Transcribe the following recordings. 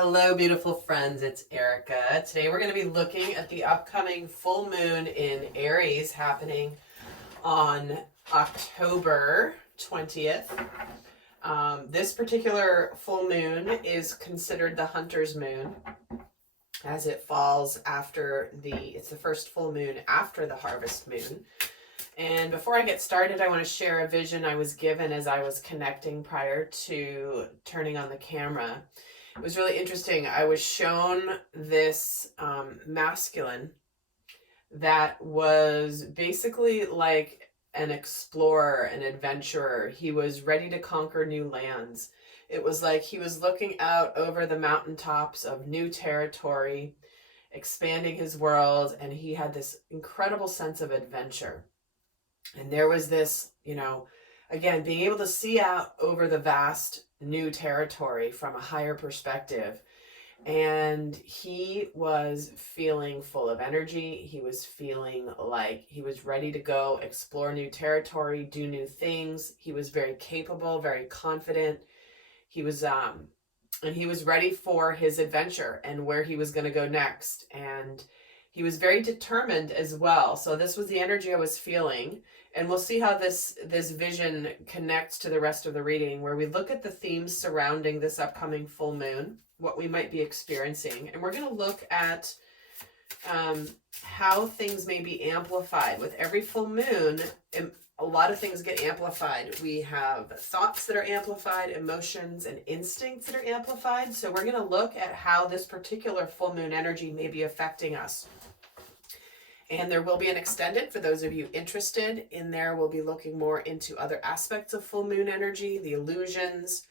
Hello, beautiful friends. It's Erica. Today we're going to be looking at the upcoming full moon in Aries happening on October 20th. This particular full moon is considered the hunter's moon as it falls after it's the first full moon after the harvest moon. And before I get started, I want to share a vision I was given as I was connecting prior to turning on the camera. It was really interesting. I was shown this masculine that was basically like an explorer, an adventurer. He was ready to conquer new lands. It was like he was looking out over the mountaintops of new territory, expanding his world, and he had this incredible sense of adventure. And there was this, again, being able to see out over the vast new territory from a higher perspective. And he was feeling full of energy. He was feeling like he was ready to go explore new territory, do new things. He was very capable, very confident. He was and he was ready for his adventure and where he was going to go next. And he was very determined as well. So this was the energy I was feeling. And we'll see how this vision connects to the rest of the reading, where we look at the themes surrounding this upcoming full moon, what we might be experiencing. And we're going to look at how things may be amplified. With every full moon, a lot of things get amplified. We have thoughts that are amplified, emotions and instincts that are amplified. So we're going to look at how this particular full moon energy may be affecting us. And there will be an extended for those of you interested. In there, we'll be looking more into other aspects of full moon energy, the illusions,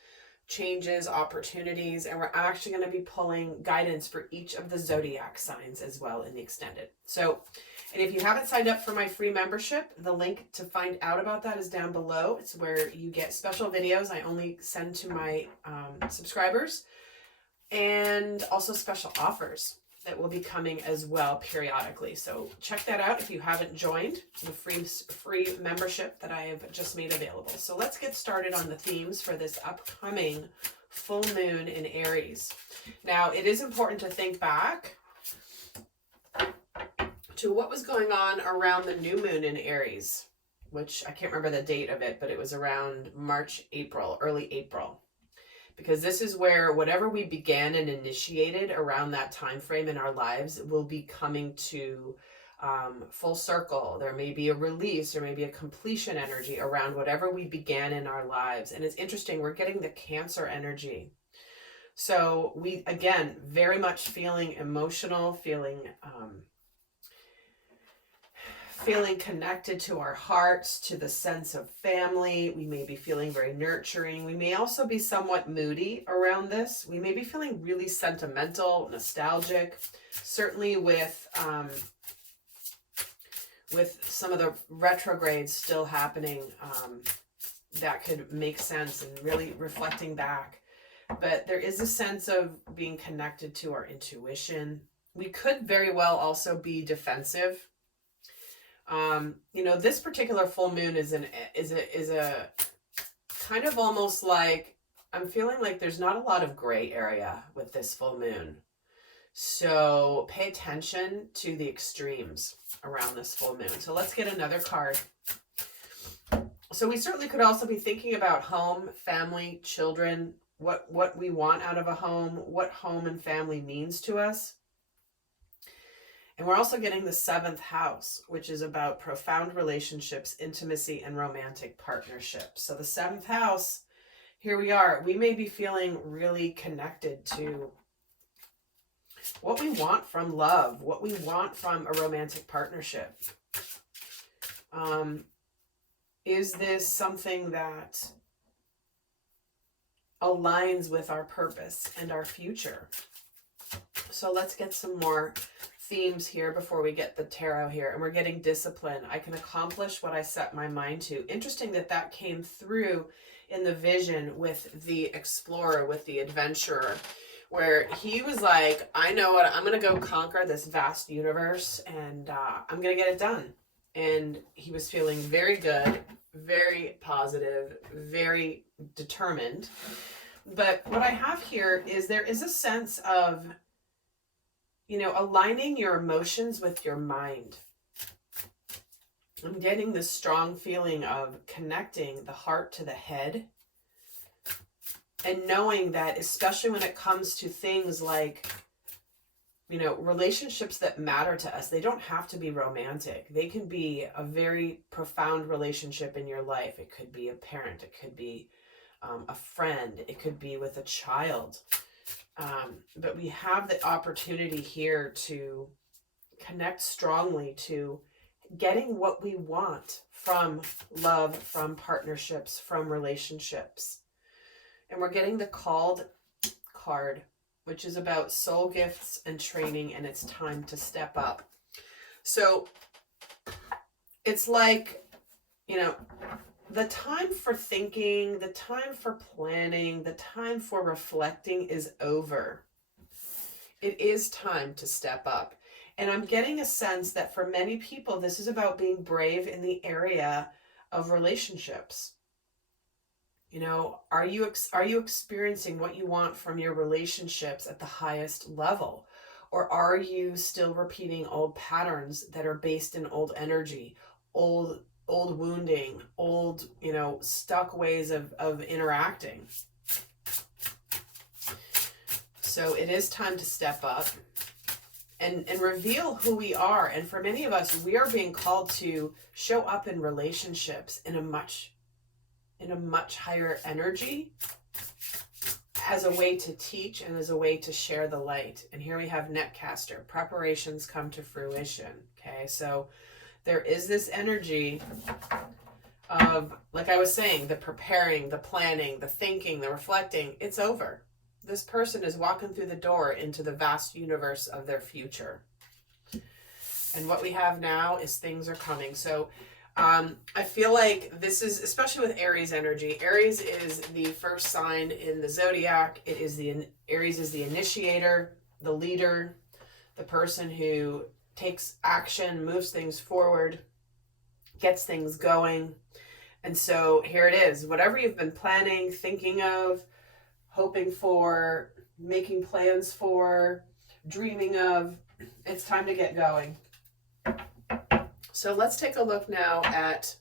changes, opportunities, and I'm actually going to be pulling guidance for each of the zodiac signs as well in the extended. So, and if you haven't signed up for my free membership, the link to find out about that is down below. It's where you get special videos I only send to my subscribers, and also special offers that will be coming as well periodically. So check that out if you haven't joined the free membership that I have just made available. So let's get started on the themes for this upcoming full moon in Aries. Now, it is important to think back to what was going on around the new moon in Aries, which I can't remember the date of it, but it was around March, April, early April. Because this is where whatever we began and initiated around that time frame in our lives will be coming to full circle. There may be a release, or maybe a completion energy around whatever we began in our lives. And it's interesting, we're getting the Cancer energy. So we, again, very much feeling emotional, feeling connected to our hearts, to the sense of family. We may be feeling very nurturing. We may also be somewhat moody around this. We may be feeling really sentimental, nostalgic, certainly with some of the retrogrades still happening. That could make sense and really reflecting back. But there is a sense of being connected to our intuition. We could very well also be defensive. This particular full moon is a kind of almost like, I'm feeling like there's not a lot of gray area with this full moon. So pay attention to the extremes around this full moon. So let's get another card. So we certainly could also be thinking about home, family, children, what we want out of a home, what home and family means to us. And we're also getting the 7th house, which is about profound relationships, intimacy, and romantic partnerships. So the 7th house, here we are. We may be feeling really connected to what we want from love, what we want from a romantic partnership. Is this something that aligns with our purpose and our future? So let's get some more themes here before we get the tarot here. And we're getting discipline. I can accomplish what I set my mind to. Interesting that came through in the vision with the explorer, with the adventurer, where he was like, I know what, I'm going to go conquer this vast universe, and I'm going to get it done. And he was feeling very good, very positive, very determined. But what I have here is there is a sense of, aligning your emotions with your mind. I'm getting this strong feeling of connecting the heart to the head, and knowing that, especially when it comes to things like, relationships that matter to us, they don't have to be romantic. They can be a very profound relationship in your life. It could be a parent, it could be a friend, it could be with a child. But we have the opportunity here to connect strongly to getting what we want from love, from partnerships, from relationships. And we're getting the Called card, which is about soul gifts and training, and it's time to step up. So it's like, the time for thinking, the time for planning, the time for reflecting is over. It is time to step up. And I'm getting a sense that for many people, this is about being brave in the area of relationships. Are you experiencing what you want from your relationships at the highest level? Or are you still repeating old patterns that are based in old energy, old wounding, old, stuck ways of interacting? So it is time to step up and reveal who we are. And for many of us, we are being called to show up in relationships in a much higher energy, as a way to teach and as a way to share the light. And here we have Netcaster, preparations come to fruition. Okay, so there is this energy of, like I was saying, the preparing, the planning, the thinking, the reflecting. It's over. This person is walking through the door into the vast universe of their future. And what we have now is things are coming. So I feel like this is, especially with Aries energy, Aries is the first sign in the zodiac. Aries is the initiator, the leader, the person who takes action, moves things forward, gets things going. And so here it is. Whatever you've been planning, thinking of, hoping for, making plans for, dreaming of, it's time to get going. So let's take a look now at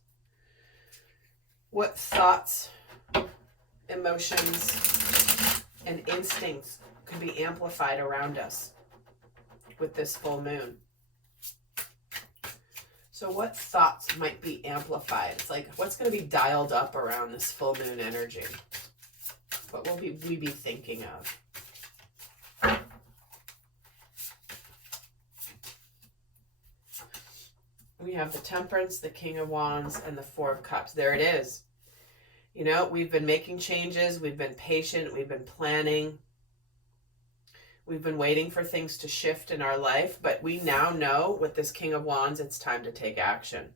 what thoughts, emotions, and instincts could be amplified around us with this full moon. So what thoughts might be amplified? It's like, what's going to be dialed up around this full moon energy? What will we be thinking of? We have the Temperance, the King of Wands, and the Four of Cups. There it is. We've been making changes. We've been patient. We've been planning. We've been waiting for things to shift in our life. But we now know with this King of Wands, it's time to take action.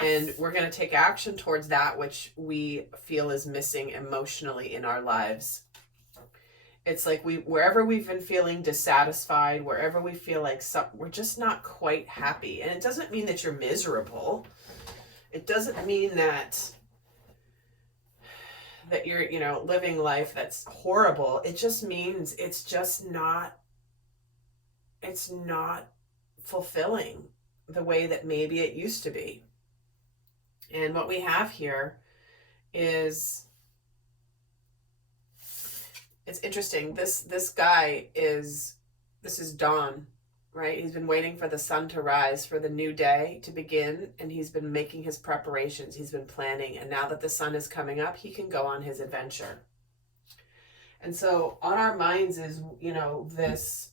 And we're going to take action towards that which we feel is missing emotionally in our lives. It's like wherever we've been feeling dissatisfied, wherever we feel like we're just not quite happy. And it doesn't mean that you're miserable. It doesn't mean that you're, living life that's horrible. It just means it's not fulfilling the way that maybe it used to be. And what we have here is, it's interesting. This guy this is dawn, right? He's been waiting for the sun to rise, for the new day to begin, and he's been making his preparations. He's been planning, and now that the sun is coming up, he can go on his adventure. And so on our minds is, this,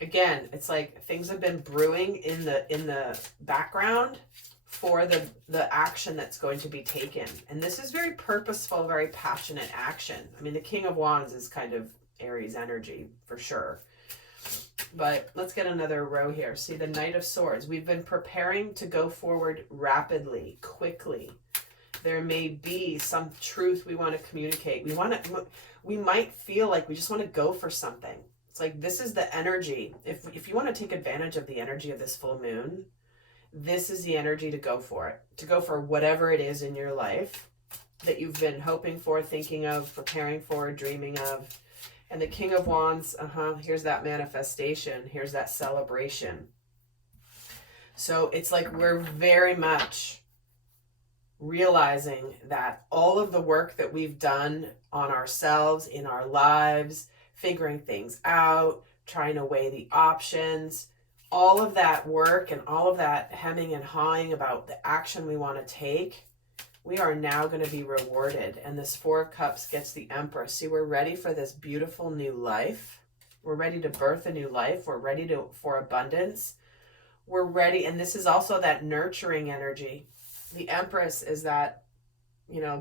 again, it's like things have been brewing in the background for the action that's going to be taken. And this is very purposeful, very passionate action. I mean, the King of Wands is kind of Aries energy for sure. But let's get another row here. See, the Knight of Swords. We've been preparing to go forward rapidly, quickly. There may be some truth we want to communicate. We might feel like we just want to go for something. It's like, this is the energy. If you want to take advantage of the energy of this full moon, this is the energy to go for it, to go for whatever it is in your life. that you've been hoping for, thinking of, preparing for, dreaming of. And the King of Wands, here's that manifestation. Here's that celebration. So it's like we're very much realizing that all of the work that we've done on ourselves, in our lives, figuring things out, trying to weigh the options, all of that work and all of that hemming and hawing about the action we want to take, we are now going to be rewarded. And this Four of Cups gets the Empress. See, we're ready for this beautiful new life. We're ready to birth a new life. We're ready for abundance. We're ready. And this is also that nurturing energy. The Empress is that,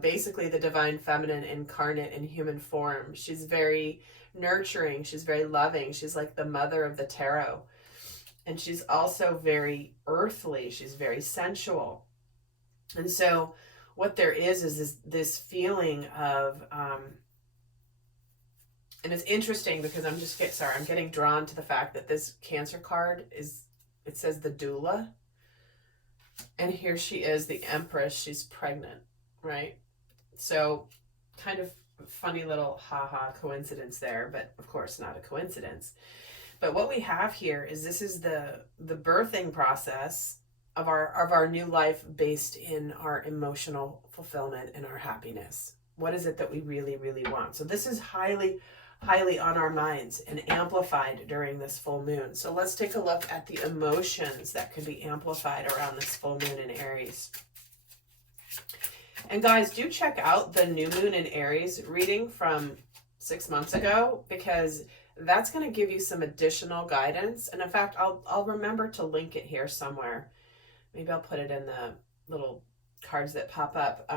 basically the divine feminine incarnate in human form. She's very nurturing. She's very loving. She's like the mother of the tarot. And she's also very earthly. She's very sensual. And so what there is this feeling of, and it's interesting because I'm getting drawn to the fact that this Cancer card it says the doula. And here she is, the Empress. She's pregnant, right? So kind of funny little coincidence there, but of course not a coincidence. But what we have here is this is the birthing process of our new life based in our emotional fulfillment and our happiness. What is it that we really, really want? So this is highly, highly on our minds and amplified during this full moon. So let's take a look at the emotions that could be amplified around this full moon in Aries. And guys, do check out the new moon in Aries reading from 6 months ago, because that's going to give you some additional guidance. And in fact, I'll remember to link it here somewhere. Maybe I'll put it in the little cards that pop up.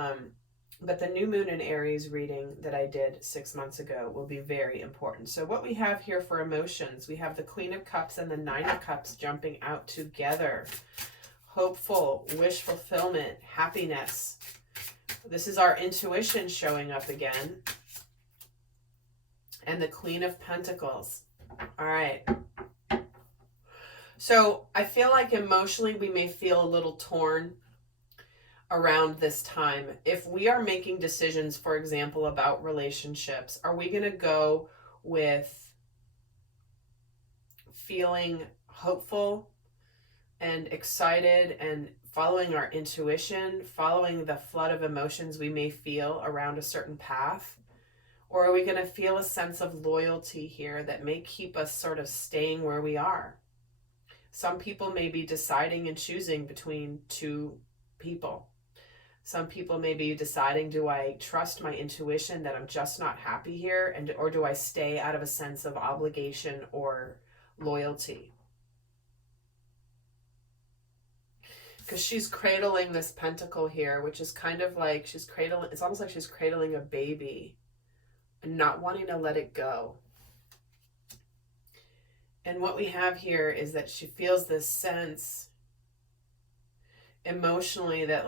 But the new moon in Aries reading that I did 6 months ago will be very important. So what we have here for emotions, we have the Queen of Cups and the Nine of Cups jumping out together. Hopeful, wish fulfillment, happiness. This is our intuition showing up again. And the Queen of Pentacles. All right. So I feel like emotionally we may feel a little torn around this time. If we are making decisions, for example, about relationships, are we going to go with feeling hopeful and excited and following our intuition, following the flood of emotions we may feel around a certain path? Or are we going to feel a sense of loyalty here that may keep us sort of staying where we are? Some people may be deciding and choosing between two people. Some people may be deciding, do I trust my intuition that I'm just not happy here? Or do I stay out of a sense of obligation or loyalty? Because she's cradling this pentacle here, which is kind of like it's almost like she's cradling a baby and not wanting to let it go. And what we have here is that she feels this sense emotionally that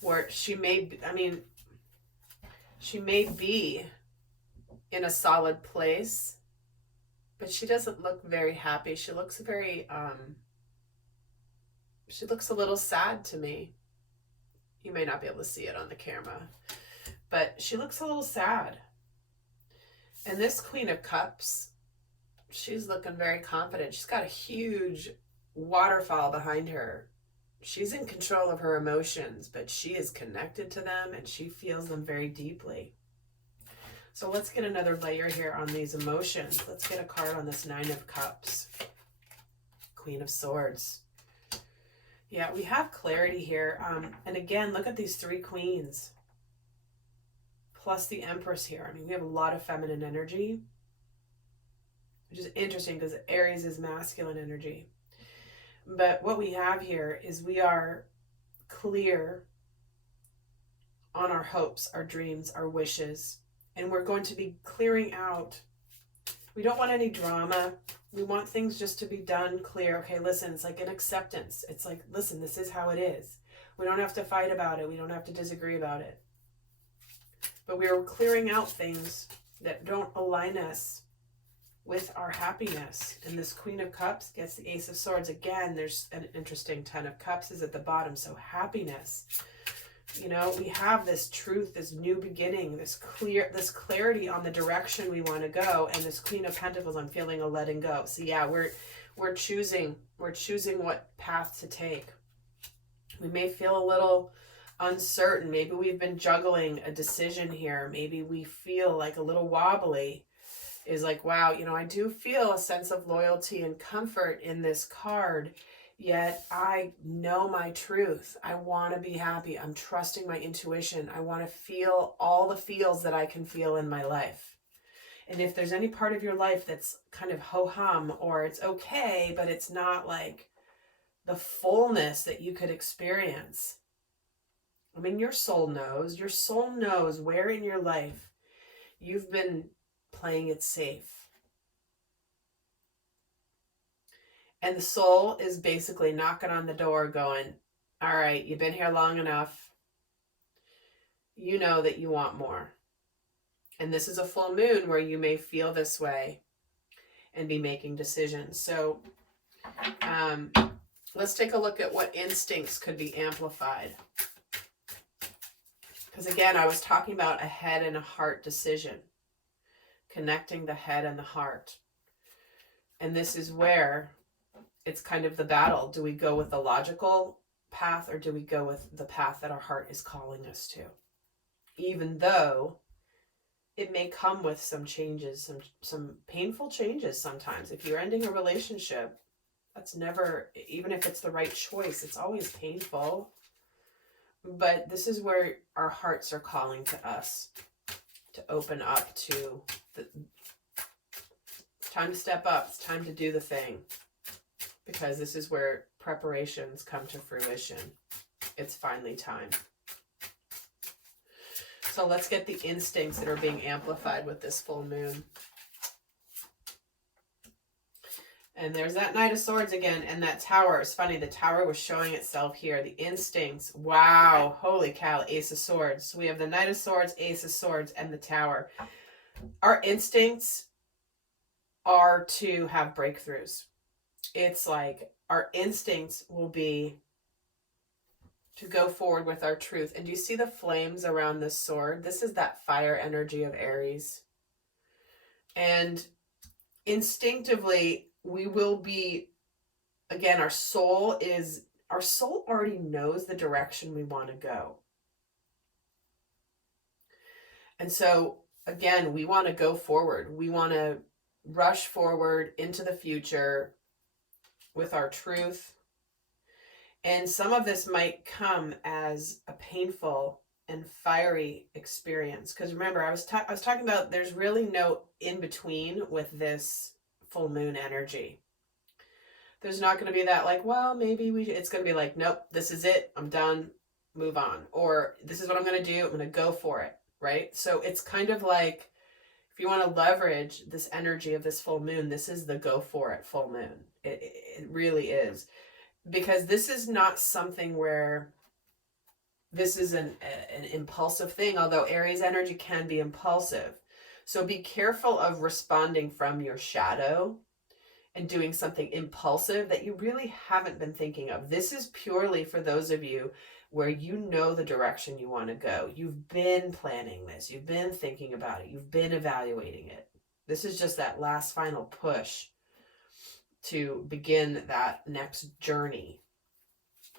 where she may be in a solid place, but she doesn't look very happy. She looks very, she looks a little sad to me. You may not be able to see it on the camera, but she looks a little sad. And this Queen of Cups, she's looking very confident. She's got a huge waterfall behind her. She's in control of her emotions, but she is connected to them and she feels them very deeply. So let's get another layer here on these emotions. Let's get a card on this Nine of Cups. Queen of Swords. Yeah, we have clarity here. And again, look at these three queens. Plus the Empress here. I mean, we have a lot of feminine energy, which is interesting because Aries is masculine energy. But what we have here is we are clear on our hopes, our dreams, our wishes, and we're going to be clearing out. We don't want any drama. We want things just to be done clear. Okay, listen, it's like an acceptance. It's like, listen, this is how it is. We don't have to fight about it. We don't have to disagree about it. But we are clearing out things that don't align us with our happiness. And this Queen of Cups gets the Ace of Swords. Again, there's an interesting Ten of Cups is at the bottom. So happiness. You know, we have this truth, this new beginning, this clarity on the direction we want to go. And this Queen of Pentacles, I'm feeling a letting go. So yeah, we're choosing what path to take. We may feel a little uncertain. Maybe we've been juggling a decision here. Maybe we feel like a little wobbly. Is like, wow, you know, I do feel a sense of loyalty and comfort in this card, yet I know my truth. I want to be happy. I'm trusting my intuition. I want to feel all the feels that I can feel in my life. And if there's any part of your life that's kind of ho-hum, or it's okay, but it's not like the fullness that you could experience. I mean, your soul knows where in your life you've been playing it safe. And the soul is basically knocking on the door going, all right, you've been here long enough. You know that you want more. And this is a full moon where you may feel this way and be making decisions. So let's take a look at what instincts could be amplified. Because again, I was talking about a head and a heart decision. Connecting the head and the heart. And this is where it's kind of the battle. Do we go with the logical path, or do we go with the path that our heart is calling us to? Even though it may come with some changes, some painful changes sometimes. If you're ending a relationship, that's never, even if it's the right choice, it's always painful. But this is where our hearts are calling to us to open up to it's time to step up. It's time to do the thing. Because this is where preparations come to fruition. It's finally time. So let's get the instincts that are being amplified with this full moon. And there's that Knight of Swords again, and that Tower. It's funny, the Tower was showing itself here. The instincts, wow, holy cow, Ace of Swords. So we have the Knight of Swords, Ace of Swords, and the Tower. Our instincts are to have breakthroughs. It's like our instincts will be to go forward with our truth. And do you see the flames around this sword? This is that fire energy of Aries. And instinctively, we will be, again, our soul already knows the direction we want to go. And so, again, we want to go forward. We want to rush forward into the future with our truth. And some of this might come as a painful and fiery experience. Because remember, I was talking about there's really no in-between with this full moon energy. There's not going to be that like, well, maybe it's going to be like, nope, this is it. I'm done. Move on. Or this is what I'm going to do. I'm going to go for it. Right? So it's kind of like, if you want to leverage this energy of this full moon, this is the go for it full moon. It really is. Because this is not something where this is an impulsive thing, although Aries energy can be impulsive. So be careful of responding from your shadow and doing something impulsive that you really haven't been thinking of. This is purely for those of you where you know the direction you want to go. You've been planning this. You've been thinking about it. You've been evaluating it. This is just that last final push to begin that next journey.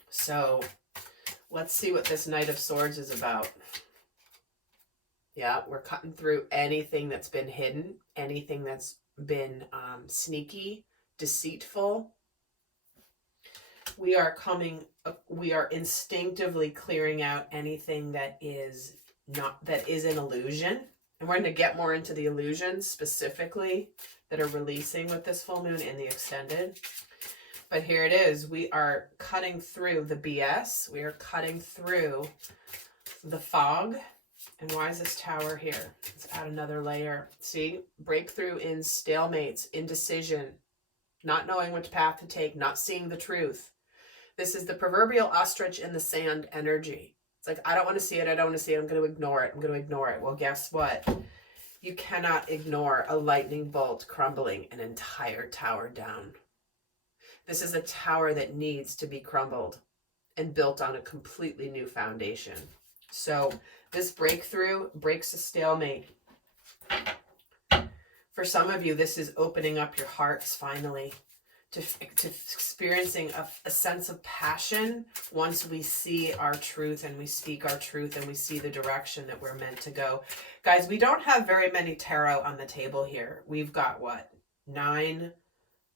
So let's see what this Knight of Swords is about. Yeah, we're cutting through anything that's been hidden, anything that's been sneaky, deceitful. We are instinctively clearing out anything that is an illusion. And we're going to get more into the illusions specifically that are releasing with this full moon in the extended. But here it is. We are cutting through the BS. We are cutting through the fog. And why is this Tower here? Let's add another layer. See? Breakthrough in stalemates, indecision, not knowing which path to take, not seeing the truth. This is the proverbial ostrich in the sand energy. It's like, I don't want to see it. I don't want to see it. I'm going to ignore it. I'm going to ignore it. Well, guess what? You cannot ignore a lightning bolt crumbling an entire tower down. This is a tower that needs to be crumbled and built on a completely new foundation. So this breakthrough breaks a stalemate. For some of you, this is opening up your hearts finally to experiencing a sense of passion once we see our truth and we speak our truth and we see the direction that we're meant to go. Guys, we don't have very many tarot on the table here. We've got what? 9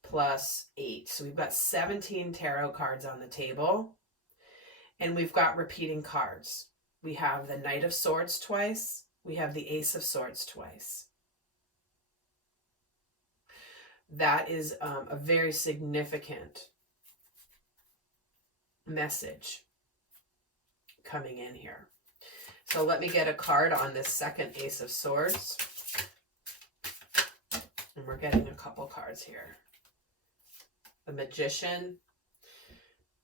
plus 8. So we've got 17 tarot cards on the table. And we've got repeating cards. We have the Knight of Swords twice. We have the Ace of Swords twice. That is a very significant message coming in here. So let me get a card on this second Ace of Swords. And we're getting a couple cards here. The Magician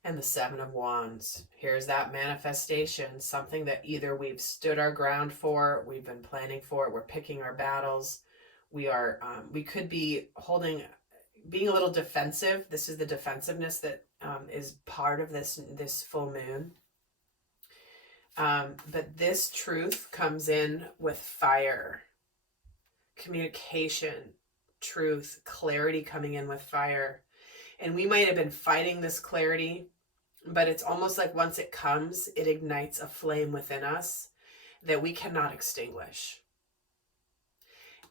and the Seven of Wands. Here's that manifestation, something that either we've stood our ground for, we've been planning for, we're picking our battles. We could be being a little defensive. This is the defensiveness that is part of this full moon. But this truth comes in with fire, communication, truth, clarity coming in with fire. And we might have been fighting this clarity, but it's almost like once it comes, it ignites a flame within us that we cannot extinguish.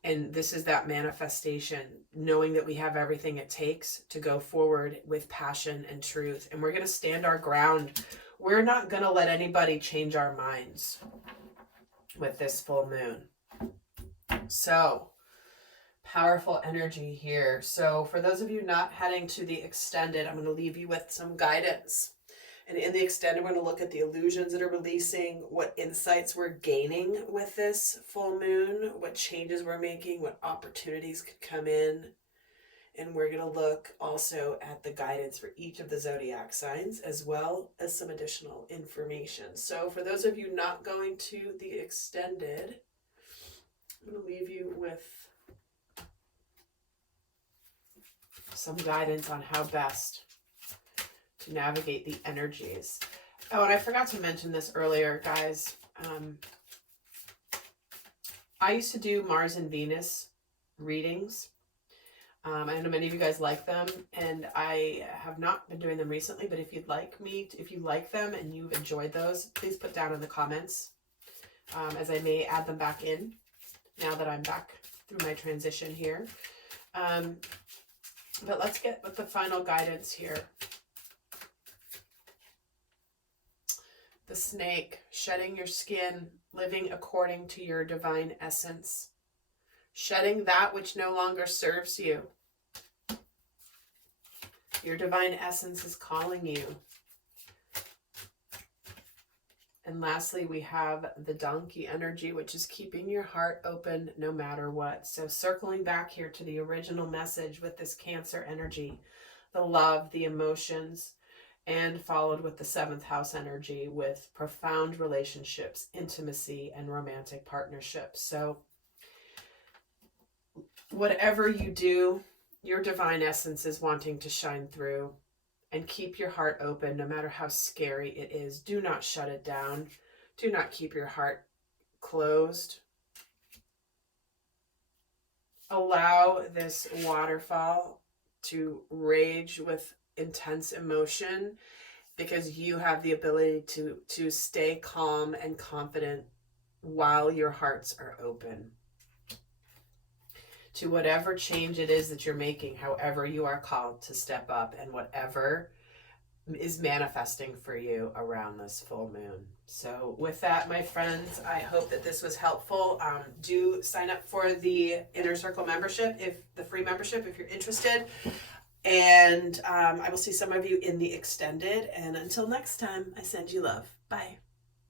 And this is that manifestation, knowing that we have everything it takes to go forward with passion and truth. And we're going to stand our ground. We're not going to let anybody change our minds with this full moon. So, powerful energy here. So for those of you not heading to the extended, I'm going to leave you with some guidance. And in the extended, we're going to look at the illusions that are releasing, what insights we're gaining with this full moon, what changes we're making, what opportunities could come in. And we're going to look also at the guidance for each of the zodiac signs, as well as some additional information. So for those of you not going to the extended, I'm going to leave you with some guidance on how best to navigate the energies. Oh, and I forgot to mention this earlier, guys. I used to do Mars and Venus readings. I know many of you guys like them, and I have not been doing them recently, but if you like them and you've enjoyed those, please put down in the comments, as I may add them back in now that I'm back through my transition here. But let's get with the final guidance here. The snake, shedding your skin, living according to your divine essence, shedding that which no longer serves you. Your divine essence is calling you. And lastly, we have the donkey energy, which is keeping your heart open no matter what. So circling back here to the original message with this Cancer energy, the love, the emotions, and followed with the 7th house energy with profound relationships, intimacy, and romantic partnerships. So whatever you do, your divine essence is wanting to shine through. And keep your heart open no matter how scary it is. Do not shut it down. Do not keep your heart closed. Allow this waterfall to rage with intense emotion, because you have the ability to stay calm and confident while your hearts are open to whatever change it is that you're making, however you are called to step up, and whatever is manifesting for you around this full moon. So with that, my friends, I hope that this was helpful. Do sign up for the Inner Circle membership, the free membership, if you're interested. And I will see some of you in the extended. And until next time, I send you love. Bye.